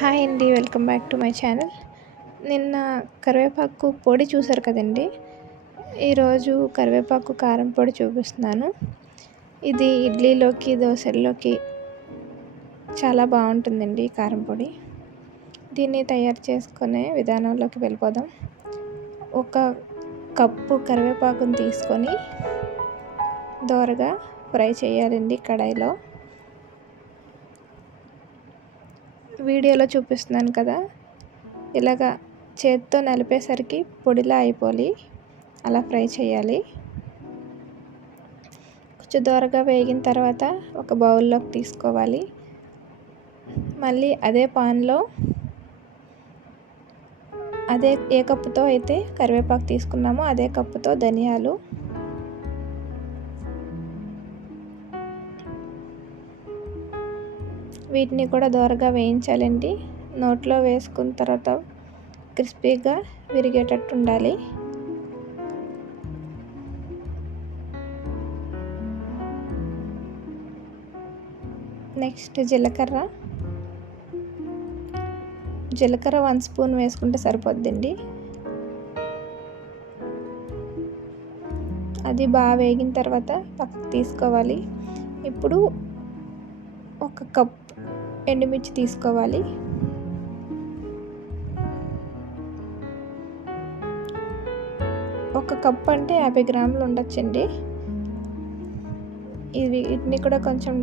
Hi అండి. Welcome back to my channel. నిన్న కరివేపాకు పొడి చూసారు కదండీ! ఈరోజు కరివేపాకు కారం పొడి చూపిస్తున్నాను. ఇది ఇడ్లీలోకి, దోసల్లోకి చాలా బావుంటుందండి ఈ కారం పొడి. దీన్ని తయారు చేసుకునే విధానంలోకి వెళ్ళిపోదాం. ఒక కప్పు కరివేపాకుని తీసుకొని దోరగా ఫ్రై చేయాలండి కడాయిలో. వీడియోలో చూపిస్తున్నాను కదా, ఇలాగా చేత్తో నలిపేసరికి పొడిలా అయిపోవాలి, అలా ఫ్రై చేయాలి. కొంచెం దోరగా వేగిన తర్వాత ఒక బౌల్లోకి తీసుకోవాలి. మళ్ళీ అదే పాన్లో ఏ కప్పుతో అయితే కరివేపాకు తీసుకున్నామో అదే కప్పుతో ధనియాలు, వీటిని కూడా దోరగా వేయించాలండి. నోట్లో వేసుకున్న తర్వాత క్రిస్పీగా విరిగేటట్టు ఉండాలి. నెక్స్ట్ జీలకర్ర 1 స్పూన్ వేసుకుంటే సరిపోద్దండి. అది బాగా వేగిన తర్వాత పక్కకు తీసుకోవాలి. ఇప్పుడు 1 కప్ ఎండుమిర్చి తీసుకోవాలి. ఒక కప్ అంటే 50 గ్రాములు ఉండొచ్చండి. వీటిని కూడా కొంచెం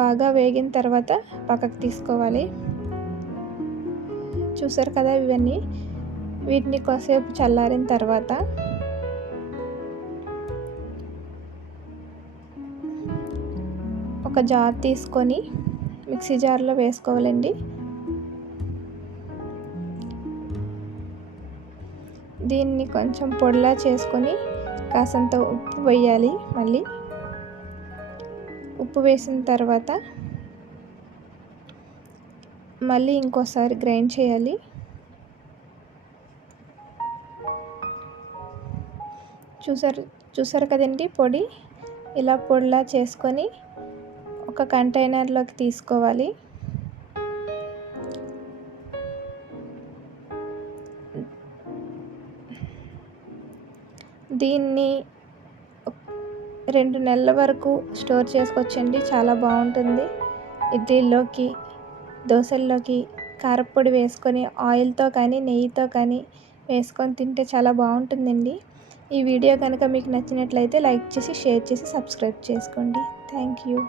బాగా వేగిన తర్వాత పక్కకు తీసుకోవాలి. చూసారు కదా ఇవన్నీ. వీటిని కాసేపు చల్లారిన తర్వాత ఒక జార్ తీసుకొని మిక్సీ జార్లో వేసుకోవాలండి. దీన్ని కొంచెం పొడిలా చేసుకొని కాసంత ఉప్పు వేయాలి. మళ్ళీ ఉప్పు వేసిన తర్వాత మళ్ళీ ఇంకోసారి గ్రైండ్ చేయాలి. చూసారు కదండి పొడి. ఇలా పొడిలా చేసుకొని ఒక కంటైనర్లోకి తీసుకోవాలి. దీన్ని 2 నెలల వరకు స్టోర్ చేసుకోవచ్చండి. చాలా బాగుంటుంది. ఇడ్లీలోకి, దోశల్లోకి కారప్పొడి వేసుకొని ఆయిల్తో కానీ నెయ్యితో కానీ వేసుకొని తింటే చాలా బాగుంటుందండి. ఈ వీడియో కనుక మీకు నచ్చినట్లయితే లైక్ చేసి, షేర్ చేసి, సబ్స్క్రైబ్ చేసుకోండి. Thank you.